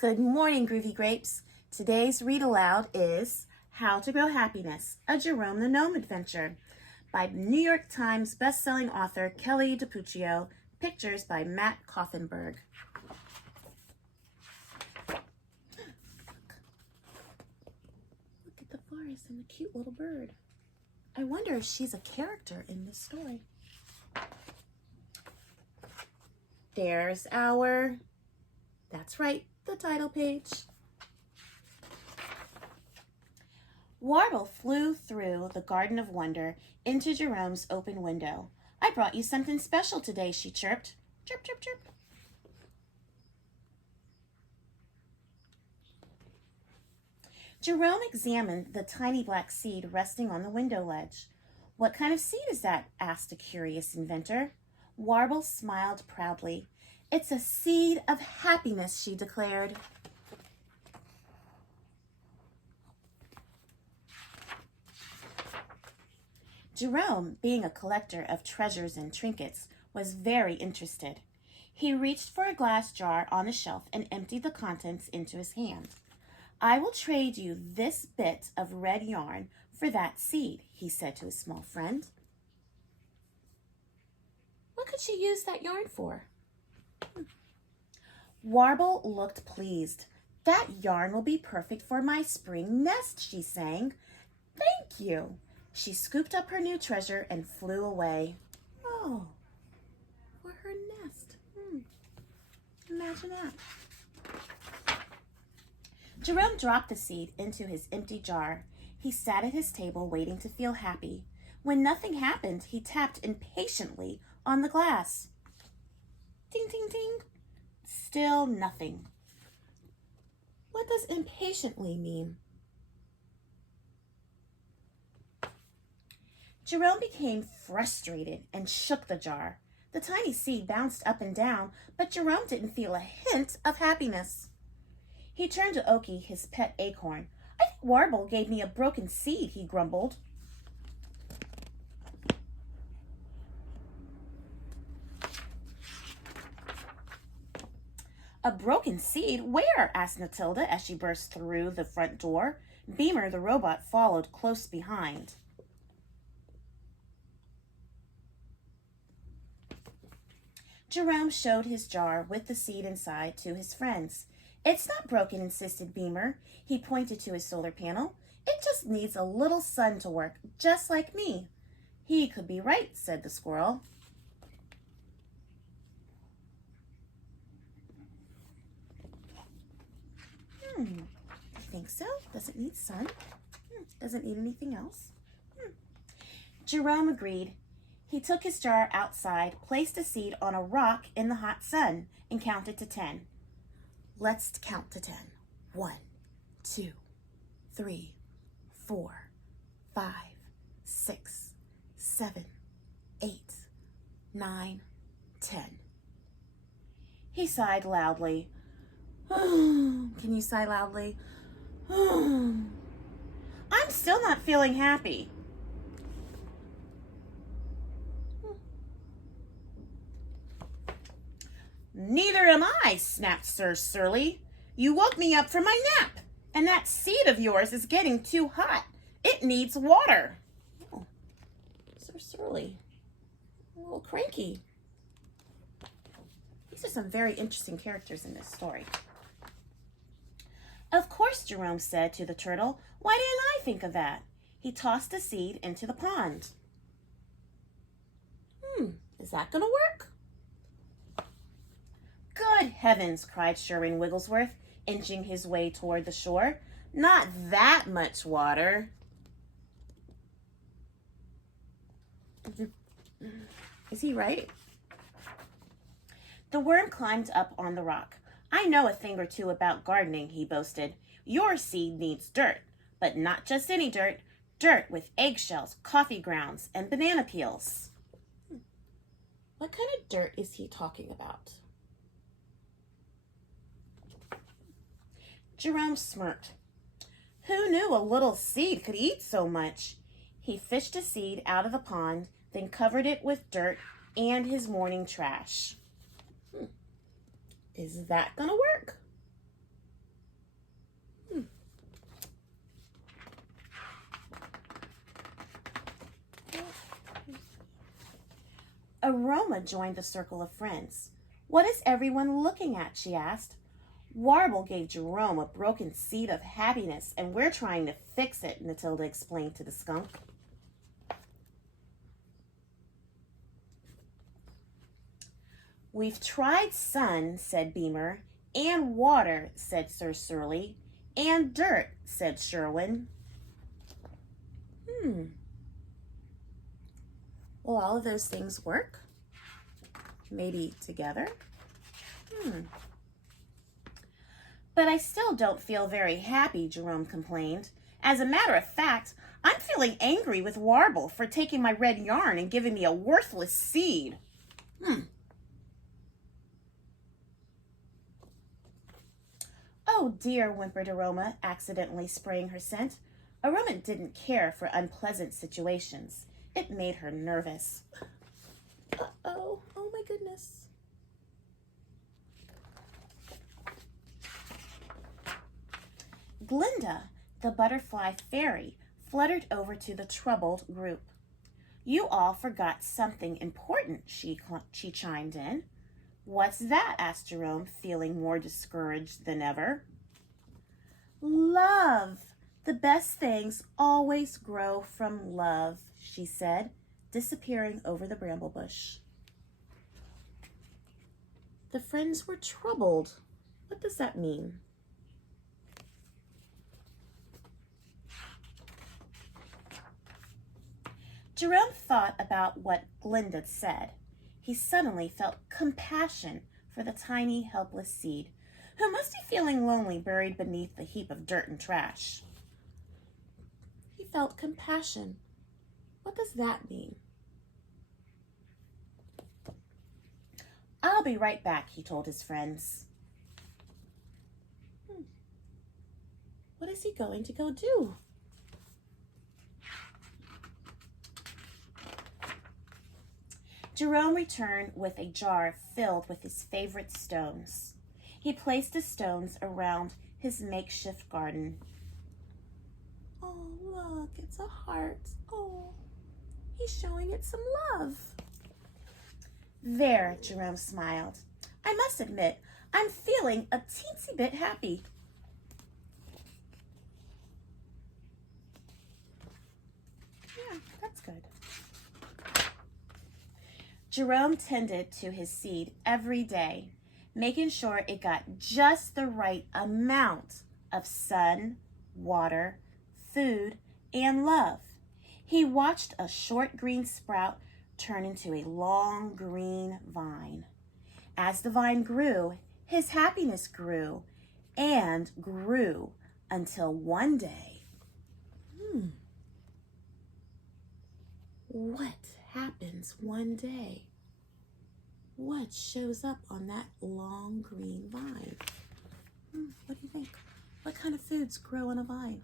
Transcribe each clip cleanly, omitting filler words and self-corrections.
Good morning, Groovy Grapes. Today's read aloud is How to Grow Happiness, a Jerome the Gnome adventure by New York Times bestselling author Kelly DiPucchio, pictures by Matt Kaufenberg. Look at the forest and the cute little bird. I wonder if she's a character in this story. There's that's right, the title page. Warble flew through the Garden of Wonder into Jerome's open window. I brought you something special today, she chirped. Chirp, chirp, chirp. Jerome examined the tiny black seed resting on the window ledge. What kind of seed is that? Asked a curious inventor. Warble smiled proudly. It's a seed of happiness, she declared. Jerome, being a collector of treasures and trinkets, was very interested. He reached for a glass jar on a shelf and emptied the contents into his hand. I will trade you this bit of red yarn for that seed, he said to his small friend. What could she use that yarn for? Warble looked pleased. That yarn will be perfect for my spring nest, she sang. Thank you. She scooped up her new treasure and flew away. Oh, for her nest. Imagine that. Jerome dropped the seed into his empty jar. He sat at his table waiting to feel happy. When nothing happened, he tapped impatiently on the glass. Ding, ding, ding. Still nothing. What does impatiently mean? Jerome became frustrated and shook the jar. The tiny seed bounced up and down, but Jerome didn't feel a hint of happiness. He turned to Okie, his pet acorn. I think Warble gave me a broken seed, he grumbled. A broken seed? Where? Asked Matilda as she burst through the front door. Beamer the robot followed close behind. Jerome showed his jar with the seed inside to his friends. It's not broken, insisted Beamer. He pointed to his solar panel. It just needs a little sun to work, just like me. He could be right, said the squirrel. I think so. Does it need sun? Doesn't need anything else. Jerome agreed. He took his jar outside, placed a seed on a rock in the hot sun, and counted to 10. Let's count to 10. 1, 2, 3, 4, 5, 6, 7, 8, 9, 10. He sighed loudly. Can you sigh loudly? I'm still not feeling happy. Neither am I, snapped Sir Surly. You woke me up from my nap, and that seed of yours is getting too hot. It needs water. Oh, Sir Surly, a little cranky. These are some very interesting characters in this story. Of course, Jerome said to the turtle. Why didn't I think of that? He tossed the seed into the pond. Is that going to work? Good heavens, cried Sherwin Wigglesworth, inching his way toward the shore. Not that much water. Is he right? The worm climbed up on the rock. I know a thing or two about gardening, he boasted. Your seed needs dirt, but not just any dirt. Dirt with eggshells, coffee grounds, and banana peels. What kind of dirt is he talking about? Jerome smirked. Who knew a little seed could eat so much? He fished a seed out of the pond, then covered it with dirt and his morning trash. Is that gonna work? Aroma joined the circle of friends. "What is everyone looking at?" she asked. "Warble gave Jerome a broken seed of happiness, and we're trying to fix it," Matilda explained to the skunk. "We've tried sun," said Beamer, "and water," said Sir Surly, "and dirt," said Sherwin. Will all of those things work? Maybe together? "But I still don't feel very happy," Jerome complained. "As a matter of fact, I'm feeling angry with Warble for taking my red yarn and giving me a worthless seed." "Oh dear," whimpered Aroma, accidentally spraying her scent. Aroma didn't care for unpleasant situations. It made her nervous. Uh-oh, oh my goodness. Glinda, the butterfly fairy, fluttered over to the troubled group. "You all forgot something important," she chimed in. "What's that?" asked Jerome, feeling more discouraged than ever. "Love. The best things always grow from love," she said, disappearing over the bramble bush. The friends were troubled. What does that mean? Jerome thought about what Glinda said. He suddenly felt compassion for the tiny, helpless seed, who must be feeling lonely buried beneath the heap of dirt and trash. He felt compassion. What does that mean? "I'll be right back," he told his friends. What is he going to go do? Jerome returned with a jar filled with his favorite stones. He placed the stones around his makeshift garden. "Oh, look, it's a heart. Oh, he's showing it some love." "There," Jerome smiled. "I must admit, I'm feeling a teensy bit happy." Yeah, that's good. Jerome tended to his seed every day, making sure it got just the right amount of sun, water, food, and love. He watched a short green sprout turn into a long green vine. As the vine grew, his happiness grew and grew until one day. What happens one day? What shows up on that long green vine? What do you think? What kind of foods grow on a vine?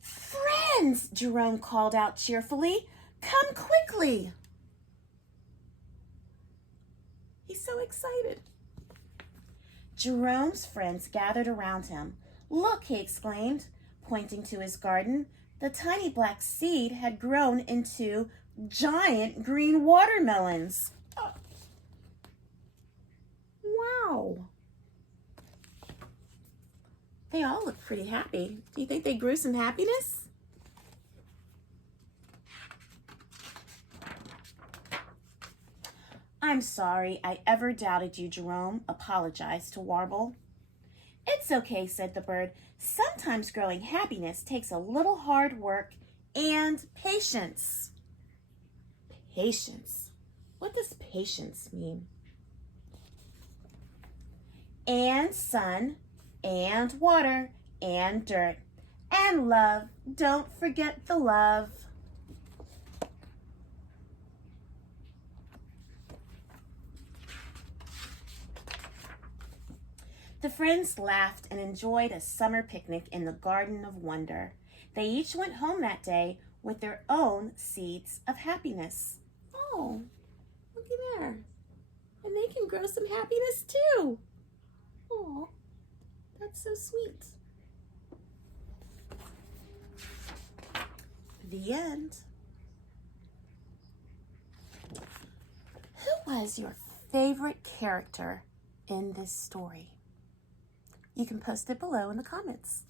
"Friends," Jerome called out cheerfully, "come quickly." He's so excited. Jerome's friends gathered around him. "Look," he exclaimed, pointing to his garden. The tiny black seed had grown into giant green watermelons. Oh. Wow. They all look pretty happy. Do you think they grew some happiness? "I'm sorry I ever doubted you," Jerome apologized to Warble. "It's okay," said the bird. "Sometimes growing happiness takes a little hard work and patience." Patience. What does patience mean? "And sun, and water, and dirt, and love. Don't forget the love." The friends laughed and enjoyed a summer picnic in the Garden of Wonder. They each went home that day with their own seeds of happiness. Oh, looky there. And they can grow some happiness too. Oh, that's so sweet. The end. was your favorite character in this story? You can post it below in the comments.